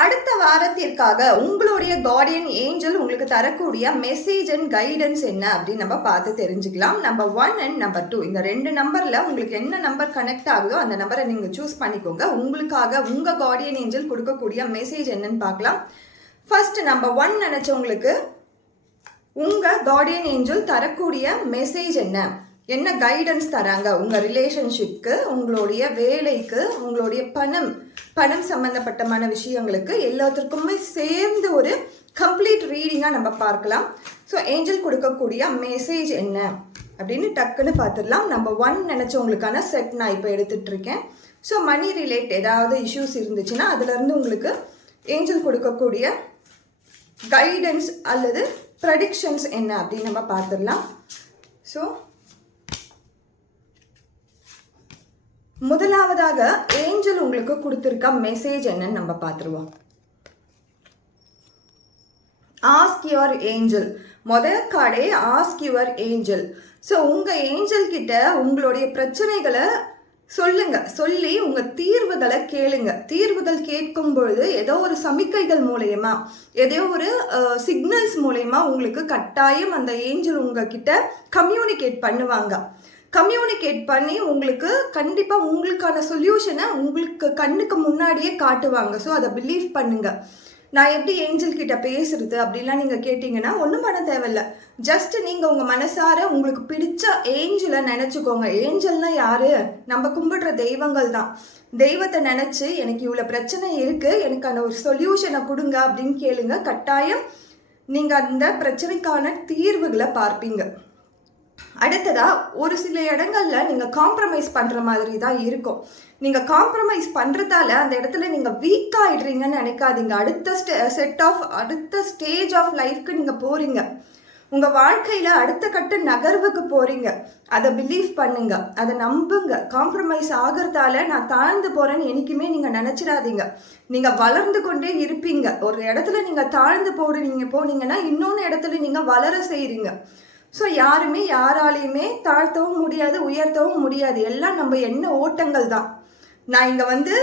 அடுத்த வாரத்திற்காக உங்களுடைய Guardian angel உங்களுக்கு தரக்கூடிய மெசேஜ் அண்ட் கைடன்ஸ் என்ன அப்படின்னு நம்ம பார்த்து தெரிஞ்சுக்கலாம். Number one and number two இந்த ரெண்டு நம்பர்ல உங்களுக்கு என்ன நம்பர் கனெக்ட் ஆகுதோ அந்த நம்பரை நீங்க சூஸ் பண்ணிக்கோங்க. உங்களுக்காக உங்க கார்டியன் ஏஞ்சல் கொடுக்கக்கூடிய மெசேஜ் என்னன்னு பார்க்கலாம். ஃபர்ஸ்ட் நம்பர் ஒன் நினைச்சவங்களுக்கு உங்க கார்டியன் ஏஞ்சல் தரக்கூடிய மெசேஜ் என்ன? என்ன கைடன்ஸ் தராங்க? உங்கள் ரிலேஷன்ஷிப்க்கு உங்களுடைய வேலைக்கு உங்களுடைய பணம் பணம் சம்மந்தப்பட்டமான விஷயங்களுக்கு எல்லாத்திற்குமே சேர்ந்து ஒரு கம்ப்ளீட் ரீடிங்காக நம்ம பார்க்கலாம். ஸோ ஏஞ்சல் கொடுக்கக்கூடிய மெசேஜ் என்ன? அப்படின்னு டக்குன்னு பார்த்துடலாம். நம்ம ஒன் நினச்சவங்களுக்கான செட் நான் இப்போ எடுத்துட்ருக்கேன் ஸோ மணி ரிலேட் ஏதாவது இஷ்யூஸ் இருந்துச்சுன்னா அதுலேருந்து உங்களுக்கு ஏஞ்சல் கொடுக்கக்கூடிய கைடன்ஸ் அல்லது ப்ரடிக்ஷன்ஸ் என்ன அப்படின்னு நம்ம பார்த்துடலாம். ஸோ முதலாவதாக ஏஞ்சல் உங்களுக்கு கொடுத்துருக்க மெசேஜ் என்னன்னு நம்ம பார்த்துருவோம். ஆஸ்க் யுவர் ஏஞ்சல் முதல் கார்டே ஆஸ்க் யுவர் ஏஞ்சல் ஸோ உங்கள் ஏஞ்சல் கிட்ட உங்களுடைய பிரச்சனைகளை சொல்லுங்க. சொல்லி உங்க தீர்வுகளை கேளுங்க. தீர்வுகள் கேட்கும் பொழுது ஏதோ ஒரு சமிக்கைகள் மூலயமா ஏதோ ஒரு சிக்னல்ஸ் மூலயமா உங்களுக்கு கட்டாயம் அந்த ஏஞ்சல் உங்ககிட்ட கம்யூனிகேட் பண்ணுவாங்க. கம்யூனிகேட் பண்ணி உங்களுக்கு கண்டிப்பாக உங்களுக்கான சொல்யூஷனை உங்களுக்கு கண்ணுக்கு முன்னாடியே காட்டுவாங்க. ஸோ அதை பிலீவ் பண்ணுங்க. நான் எப்படி ஏஞ்சல் கிட்ட பேசுறது அப்படிலாம் நீங்கள் கேட்டிங்கன்னா ஒன்றும் பண்ண தேவையில்ல. ஜஸ்ட் நீங்கள் உங்கள் மனசார உங்களுக்கு பிடிச்ச ஏஞ்சலை நினச்சிக்கோங்க. ஏஞ்சல்னா யாரு? நம்ம கும்பிடுற தெய்வங்கள் தான். தெய்வத்தை நினச்சி எனக்கு இவ்வளோ பிரச்சனை இருக்குது எனக்கான ஒரு சொல்யூஷனை கொடுங்க அப்படின்னு கேளுங்க. கட்டாயம் நீங்கள் அந்த பிரச்சனைக்கான தீர்வுகளை பார்ப்பீங்க. அடுத்ததா ஒரு சில இடங்கள்ல நீங்க காம்ப்ரமைஸ் பண்ற மாதிரி தான் இருக்கும். நீங்க காம்ப்ரமைஸ் பண்றதால அந்த இடத்துல நீங்க வீக் ஆயிடுறீங்கன்னு நினைக்காதீங்க. அடுத்த செட் ஆஃப் அடுத்த ஸ்டேஜ் ஆஃப் லைஃப்க்கு நீங்க போறீங்க. உங்க வாழ்க்கையில அடுத்த கட்ட நகர்வுக்கு போறீங்க. அதை பிலீவ் பண்ணுங்க. அதை நம்புங்க. காம்ப்ரமைஸ் ஆகிறதால நான் தாழ்ந்து போறேன்னு என்னைக்குமே நீங்க நினைச்சிடாதீங்க. நீங்க வளர்ந்து கொண்டே இருப்பீங்க. ஒரு இடத்துல நீங்க தாழ்ந்து போடுறீங்க போனீங்கன்னா இன்னொன்று இடத்துல நீங்க வளர செய்றீங்க. ஸோ யாருமே யாராலையுமே தாழ்த்தவும் முடியாது உயர்த்தவும் முடியாது. எல்லாம் நம்ம என்ன ஓட்டங்கள் தான். நான் இங்கே வந்து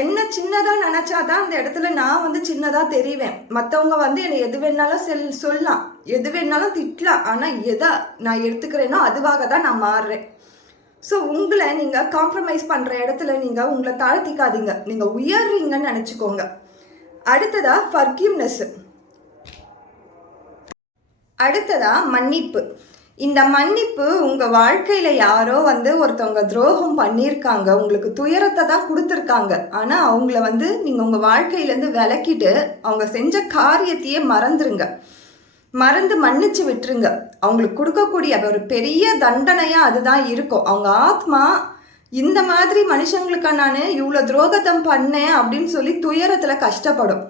என்ன சின்னதாக நினச்சாதான் அந்த இடத்துல நான் வந்து சின்னதாக தெரிவேன். மற்றவங்க வந்து என்னை எது வேணாலும் செல் சொல்லலாம். எது வேணாலும் திட்டலாம். ஆனால் எதை நான் எடுத்துக்கிறேனோ அதுவாக தான் நான் மாறுறேன். ஸோ உங்களை நீங்கள் காம்ப்ரமைஸ் பண்ணுற இடத்துல நீங்கள் உங்களை தாழ்த்திக்காதீங்க. நீங்கள் உயர்றீங்கன்னு நினச்சிக்கோங்க. அடுத்ததாக ஃபர்கிவ்னஸ்ஸு அடுத்ததா மன்னிப்பு. இந்த மன்னிப்பு உங்கள் வாழ்க்கையில் யாரோ வந்து ஒருத்தவங்க துரோகம் பண்ணியிருக்காங்க உங்களுக்கு துயரத்தை தான் கொடுத்துருக்காங்க. ஆனால் அவங்கள வந்து நீங்கள் உங்கள் வாழ்க்கையிலேருந்து விளக்கிட்டு அவங்க செஞ்ச காரியத்தையே மறந்துருங்க. மறந்து மன்னிச்சு விட்டுருங்க. அவங்களுக்கு கொடுக்கக்கூடிய ஒரு பெரிய தண்டனையாக அதுதான் இருக்கும். அவங்க ஆத்மா இந்த மாதிரி மனுஷங்களுக்கு நான் இவ்வளோ துரோகத்தம் பண்ணேன் அப்படின்னு சொல்லி துயரத்தில் கஷ்டப்படும்.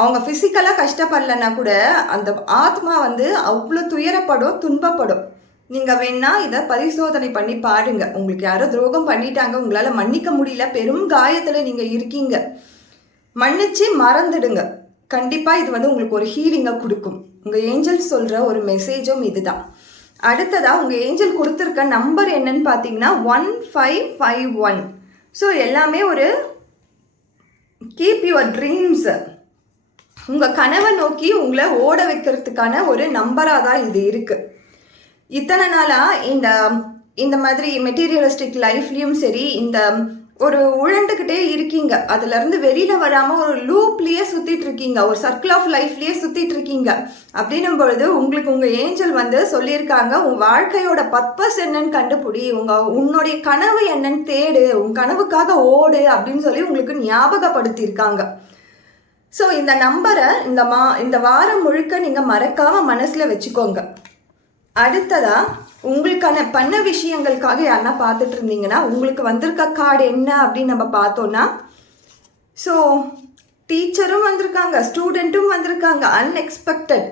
அவங்க ஃபிசிக்கலாக கஷ்டப்படலன்னா கூட அந்த ஆத்மா வந்து அவ்வளோ துயரப்படும் துன்பப்படும். நீங்கள் வேணால் இதை பரிசோதனை பண்ணி பாருங்க. உங்களுக்கு யாரோ துரோகம் பண்ணிட்டாங்க உங்களால் மன்னிக்க முடியல பெரும் காயத்தில் நீங்கள் இருக்கீங்க. மன்னிச்சு மறந்துடுங்க. கண்டிப்பாக இது வந்து உங்களுக்கு ஒரு ஹீலிங்கை கொடுக்கும். உங்கள் ஏஞ்சல் சொல்கிற ஒரு மெசேஜும் இதுதான். அடுத்ததாக உங்கள் ஏஞ்சல் கொடுத்துருக்க நம்பர் என்னன்னு பார்த்தீங்கன்னா one five five one so எல்லாமே ஒரு கீப் யுவர் ட்ரீம்ஸு உங்கள் கனவை நோக்கி உங்களை ஓட வைக்கிறதுக்கான ஒரு நம்பராக தான் இது இருக்குது இத்தனை நாளாக இந்த இந்த மாதிரி மெட்டீரியலிஸ்டிக் லைஃப்லேயும் சரி இந்த ஒரு உழண்டுக்கிட்டே இருக்கீங்க. அதுலேருந்து வெளியில் வராமல் ஒரு லூப்லேயே சுற்றிட்டு இருக்கீங்க. ஒரு சர்க்கிள் ஆஃப் லைஃப்லேயே சுற்றிட்டு இருக்கீங்க. அப்படின்னும் பொழுது உங்களுக்கு உங்கள் ஏஞ்சல் வந்து சொல்லியிருக்காங்க உன் வாழ்க்கையோட பர்பஸ் என்னன்னு கண்டுபிடி. உங்கள் உன்னுடைய கனவு என்னன்னு தேடு. உன் கனவுக்காக ஓடு. அப்படின்னு சொல்லி உங்களுக்கு ஞாபகப்படுத்தியிருக்காங்க. ஸோ இந்த நம்பரை இந்த மா இந்த வாரம் முழுக்க நீங்கள் மறக்காமல் மனசில் வச்சுக்கோங்க. அடுத்ததாக உங்களுக்கான பண்ண விஷயங்களுக்காக யாருன்னா பார்த்துட்டு இருந்தீங்கன்னா உங்களுக்கு வந்திருக்க கார்டு என்ன அப்படின்னு நம்ம பார்த்தோன்னா ஸோ டீச்சரும் வந்திருக்காங்க ஸ்டூடெண்ட்டும் வந்திருக்காங்க அன்எக்ஸ்பெக்டட்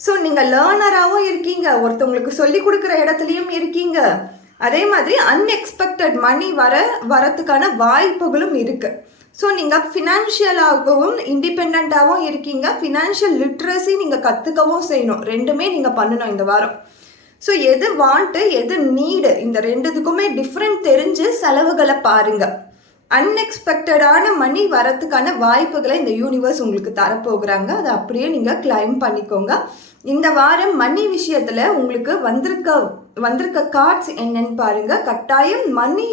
ஸோ நீங்கள் லேர்னராகவும் இருக்கீங்க ஒருத்தவங்களுக்கு சொல்லி கொடுக்குற இடத்துலையும் இருக்கீங்க. அதே மாதிரி அன்எக்ஸ்பெக்டட் மணி வர வரத்துக்கான வாய்ப்புகளும் இருக்குது ஸோ நீங்கள் ஃபினான்ஷியலாகவும் இண்டிபெண்ட்டாகவும் இருக்கீங்க. ஃபினான்ஷியல் லிட்ரஸி நீங்கள் கற்றுக்கவும் செய்யணும். ரெண்டுமே நீங்கள் பண்ணணும் இந்த வாரம். ஸோ எது வாண்ட்டு எது நீடு இந்த ரெண்டுத்துக்குமே டிஃப்ரெண்ட் தெரிஞ்சு செலவுகளை பாருங்கள் அன்எக்ஸ்பெக்டடான மணி வரத்துக்கான வாய்ப்புகளை இந்த யூனிவர்ஸ் உங்களுக்கு தரப்போகிறாங்க. அதை அப்படியே நீங்கள் கிளைம் பண்ணிக்கோங்க. இந்த வாரம் மணி விஷயத்தில் உங்களுக்கு வந்திருக்க வந்திருக்க கார்ட்ஸ் என்னன்னு பாருங்கள் கட்டாயம் மணி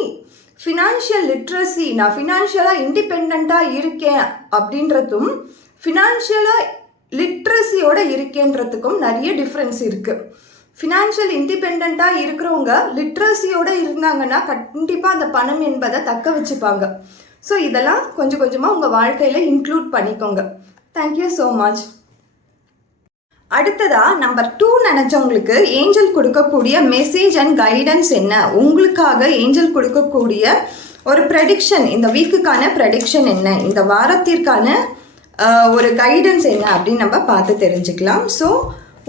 ஃபினான்ஷியல் லிட்ரஸி நான் ஃபினான்ஷியலாக இண்டிபெண்ட்டாக இருக்கேன் அப்படின்றதும் ஃபினான்ஷியலாக லிட்ரஸியோட இருக்கேன்றதுக்கும் நிறைய டிஃப்ரென்ஸ் இருக்குது ஃபினான்ஷியல் இண்டிபெண்ட்டாக இருக்கிறவங்க லிட்ரஸியோடு இருந்தாங்கன்னா கண்டிப்பாக அந்த பணம் என்பதை தக்க வச்சுப்பாங்க. ஸோ இதெல்லாம் கொஞ்சம் கொஞ்சமாக உங்கள் வாழ்க்கையில் இன்க்ளூட் பண்ணிக்கோங்க. தேங்க்யூ ஸோ மச் அடுத்ததா நம்பர் டூ நினச்சவங்களுக்கு ஏஞ்சல் கொடுக்கக்கூடிய மெசேஜ் அண்ட் கைடன்ஸ் என்ன? உங்களுக்காக ஏஞ்சல் கொடுக்கக்கூடிய ஒரு ப்ரெடிக்ஷன் இந்த வீக்குக்கான ப்ரெடிக்ஷன் என்ன? இந்த வாரத்திற்கான ஒரு கைடன்ஸ் என்ன அப்படின்னு நம்ம பார்த்து தெரிஞ்சுக்கலாம். ஸோ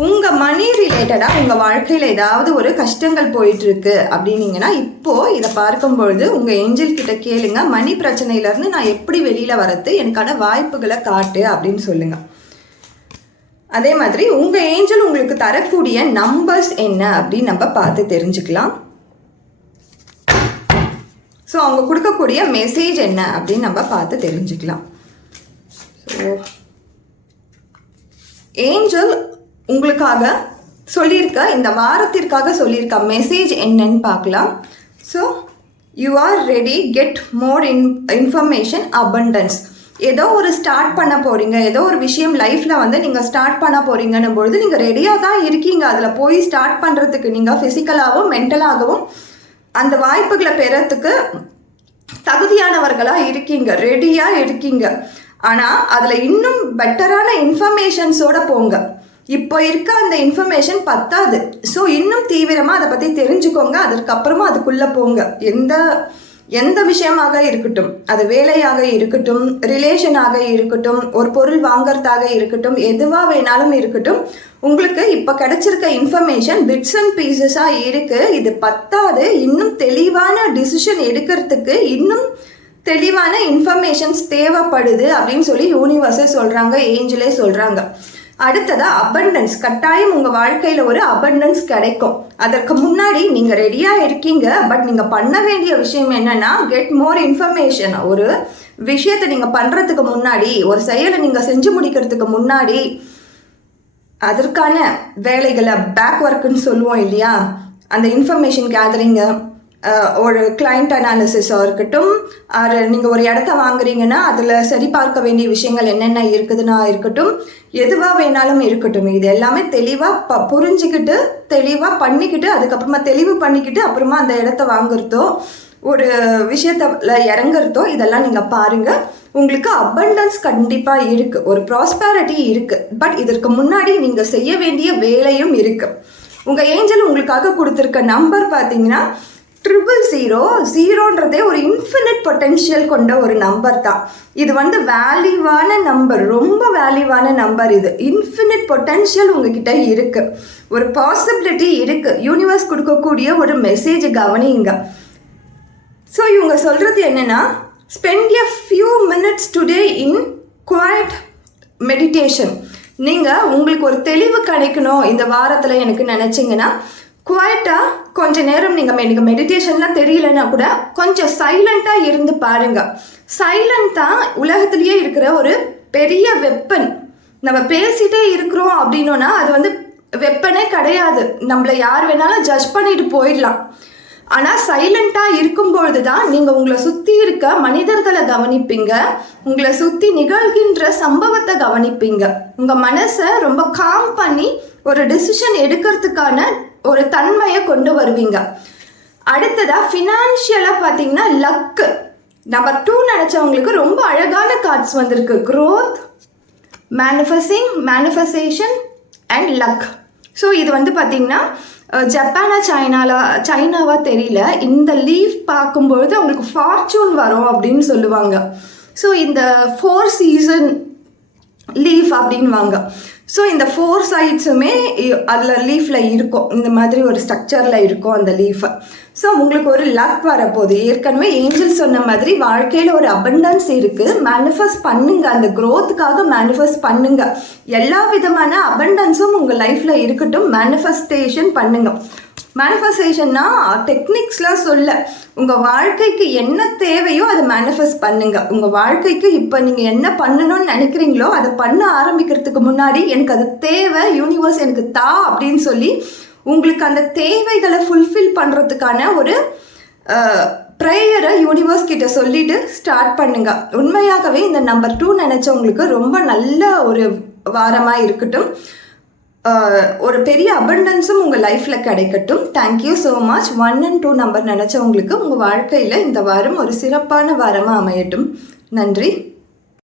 உங்கள் மணி ரிலேட்டடாக உங்கள் வாழ்க்கையில் ஏதாவது ஒரு கஷ்டங்கள் போயிட்டுருக்கு அப்படின்னீங்கன்னா இப்போது இதை பார்க்கும்பொழுது உங்கள் ஏஞ்சல் கிட்ட கேளுங்க. மணி பிரச்சனையிலேருந்து நான் எப்படி வெளியில் வரது எனக்கான வாய்ப்புகளை காட்டு அப்படின்னு சொல்லுங்கள் அதே மாதிரி உங்கள் ஏஞ்சல் உங்களுக்கு தரக்கூடிய நம்பர்ஸ் என்ன அப்படின்னு நம்ம பார்த்து தெரிஞ்சுக்கலாம். ஸோ அவங்க கொடுக்கக்கூடிய மெசேஜ் என்ன அப்படின்னு நம்ம பார்த்து தெரிஞ்சுக்கலாம். ஸோ ஏஞ்சல் உங்களுக்காக சொல்லியிருக்க இந்த வாரத்திற்காக சொல்லியிருக்க மெசேஜ் என்னன்னு பார்க்கலாம். So you are ready get more in information abundance ஏதோ ஒரு ஸ்டார்ட் பண்ண போகிறீங்க ஏதோ ஒரு விஷயம் லைஃப்பில் வந்து நீங்கள் ஸ்டார்ட் பண்ண போகிறீங்கன்னும் பொழுது நீங்கள் ரெடியாக தான் இருக்கீங்க. அதில் போய் ஸ்டார்ட் பண்ணுறதுக்கு நீங்கள் ஃபிசிக்கலாகவும் மென்டலாகவும் அந்த வாய்ப்புகளை பெறத்துக்கு தகுதியானவர்களாக இருக்கீங்க. ரெடியாக இருக்கீங்க. ஆனால் அதில் இன்னும் பெட்டரான இன்ஃபர்மேஷன்ஸோட போங்க. இப்போ இருக்க அந்த இன்ஃபர்மேஷன் பத்தாது. ஸோ இன்னும் தீவிரமாக அதை பற்றி தெரிஞ்சுக்கோங்க. அதற்கப்புறமா அதுக்குள்ளே போங்க. எந்த எந்த விஷயமாக இருக்கட்டும் அது வேலையாக இருக்கட்டும் ரிலேஷனாக இருக்கட்டும் ஒரு பொருள் வாங்கறதாக இருக்கட்டும் எதுவாக வேணாலும் இருக்கட்டும் உங்களுக்கு இப்போ கிடைச்சிருக்க இன்ஃபர்மேஷன் பிட்ஸ் அண்ட் பீசஸாக இருக்குது இது பத்தாது. இன்னும் தெளிவான டிசிஷன் எடுக்கிறதுக்கு இன்னும் தெளிவான இன்ஃபர்மேஷன்ஸ் தேவைப்படுது அப்படின்னு சொல்லி யூனிவர்ஸே சொல்கிறாங்க ஏஞ்சலே சொல்கிறாங்க அடுத்ததா அபண்டன்ஸ் கட்டாயம் உங்கள் வாழ்க்கையில் ஒரு அபண்டன்ஸ் கிடைக்கும். அதற்கு முன்னாடி நீங்கள் ரெடியாக இருக்கீங்க. பட் நீங்கள் பண்ண வேண்டிய விஷயம் என்னன்னா கெட் மோர் இன்ஃபர்மேஷன் ஒரு விஷயத்தை நீங்கள் பண்ணுறதுக்கு முன்னாடி ஒரு செயலை நீங்கள் செஞ்சு முடிக்கிறதுக்கு முன்னாடி அதற்கான வேலைகளை பேக் ஒர்க்குன்னு சொல்லுவோம் இல்லையா? அந்த இன்ஃபர்மேஷன் கேதரிங்கை ஒரு கிளைண்ட் அனாலிசிஸாக இருக்கட்டும் அது நீங்கள் ஒரு இடத்த வாங்குறீங்கன்னா அதில் சரி பார்க்க வேண்டிய விஷயங்கள் என்னென்ன இருக்குதுன்னா இருக்கட்டும் எதுவாக வேணாலும் இருக்கட்டும். இது எல்லாமே தெளிவாக ப புரிஞ்சுக்கிட்டு தெளிவாக பண்ணிக்கிட்டு அதுக்கப்புறமா தெளிவு பண்ணிக்கிட்டு அப்புறமா அந்த இடத்த வாங்குறதோ ஒரு விஷயத்தில் இறங்குறதோ இதெல்லாம் நீங்கள் பாருங்கள் உங்களுக்கு அபண்டன்ஸ் கண்டிப்பாக இருக்குது ஒரு ப்ராஸ்பேரிட்டி இருக்குது பட் இதற்கு முன்னாடி நீங்கள் செய்ய வேண்டிய வேலையும் இருக்குது உங்கள் ஏஞ்சல் உங்களுக்காக கொடுத்துருக்க நம்பர் பார்த்தீங்கன்னா ட்ரிபிள் ஜீரோ ஜீரோன்றதே ஒரு இன்ஃபினிட் பொட்டென்ஷியல் கொண்ட ஒரு நம்பர் தான். இது வந்து வேல்யூவான நம்பர் ரொம்ப வேல்யூவான நம்பர் இது. இன்ஃபினிட் பொட்டென்ஷியல் உங்ககிட்ட இருக்கு. ஒரு பாசிபிலிட்டி இருக்கு. யூனிவர்ஸ் கொடுக்கக்கூடிய ஒரு மெசேஜ் கவனிங்க. ஸோ இவங்க சொல்கிறது என்னென்னா spend a few minutes today in quiet meditation நீங்கள் உங்களுக்கு ஒரு தெளிவு கிடைக்கணும் இந்த வாரத்தில் எனக்கு நினச்சிங்கன்னா குவாய்ட்டாக கொஞ்ச நேரம் நீங்கள் எனக்கு மெடிடேஷன்லாம் தெரியலன்னா கூட கொஞ்சம் சைலண்ட்டாக இருந்து பாருங்கள் சைலண்ட் தான் உலகத்துலேயே இருக்கிற ஒரு பெரிய வெப்பன் நம்ம பேசிகிட்டே இருக்கிறோம் அப்படின்னோன்னா அது வந்து வெப்பனே கிடையாது. நம்மளை யார் வேணாலும் ஜட்ஜ் பண்ணிட்டு போயிடலாம். ஆனால் சைலண்ட்டாக இருக்கும்பொழுது தான் நீங்கள் உங்களை சுற்றி இருக்க மனிதர்களை கவனிப்பீங்க. உங்களை சுற்றி நிகழ்கின்ற சம்பவத்தை கவனிப்பீங்க. உங்கள் மனசை ரொம்ப காம் பண்ணி ஒரு டிசிஷன் எடுக்கிறதுக்கான ஒரு தன்மையை கொண்டு வருவீங்க. அடுத்ததாக ஃபினான்ஷியலாக பார்த்தீங்கன்னா லக்கு நம்பர் டூ நினச்சவங்களுக்கு ரொம்ப அழகான கார்ட்ஸ் வந்திருக்கு. Growth manifesting manifestation and luck so இது வந்து பார்த்திங்கன்னா ஜப்பானா சைனால சைனாவா தெரியல. இந்த லீவ் பார்க்கும்பொழுது அவங்களுக்கு ஃபார்ச்சூன் வரும் அப்படின்னு சொல்லுவாங்க. ஸோ இந்த ஃபோர் சீசன் லீஃப் அப்படின்வாங்க ஸோ இந்த ஃபோர் சைட்ஸுமே அதில் லீஃபில் இருக்கும். இந்த மாதிரி ஒரு ஸ்ட்ரக்சரில் இருக்கும் அந்த லீஃபை ஸோ உங்களுக்கு ஒரு லக் வரப்போகுது. ஏற்கனவே ஏஞ்சல் சொன்ன மாதிரி வாழ்க்கையில் ஒரு அபண்டன்ஸ் இருக்குது மேனிஃபெஸ்ட் பண்ணுங்க. அந்த க்ரோத்துக்காக மேனிஃபெஸ்ட் பண்ணுங்க. எல்லா விதமான அபண்டன்ஸும் உங்கள் லைஃப்பில் இருக்கட்டும். மேனிஃபெஸ்டேஷன் பண்ணுங்க. மேனிஃபெஸ்டேஷன்னா டெக்னிக்ஸ்லாம் சொல்ல. உங்கள் வாழ்க்கைக்கு என்ன தேவையோ அதை மேனிஃபெஸ்ட் பண்ணுங்கள் உங்கள் வாழ்க்கைக்கு இப்போ நீங்கள் என்ன பண்ணணும்னு நினைக்கிறீங்களோ அதை பண்ண ஆரம்பிக்கிறதுக்கு முன்னாடி எனக்கு அது தேவை யூனிவர்ஸ் எனக்கு தா அப்படின்னு சொல்லி உங்களுக்கு அந்த தேவைகளை ஃபுல்ஃபில் பண்ணுறதுக்கான ஒரு ப்ரேயரை யூனிவர்ஸ் கிட்ட சொல்லிட்டு ஸ்டார்ட் பண்ணுங்க. உண்மையாகவே இந்த நம்பர் டூ நினச்சவங்களுக்கு ரொம்ப நல்ல ஒரு வாரமாக இருக்கட்டும். ஒரு பெரிய அபண்டன்ஸும் உங்கள் லைஃப்பில் கிடைக்கட்டும். Thank you so much one and two number நினச்சவங்களுக்கு உங்கள் வாழ்க்கையில் இந்த வாரம் ஒரு சிறப்பான வாரமாக அமையட்டும். நன்றி.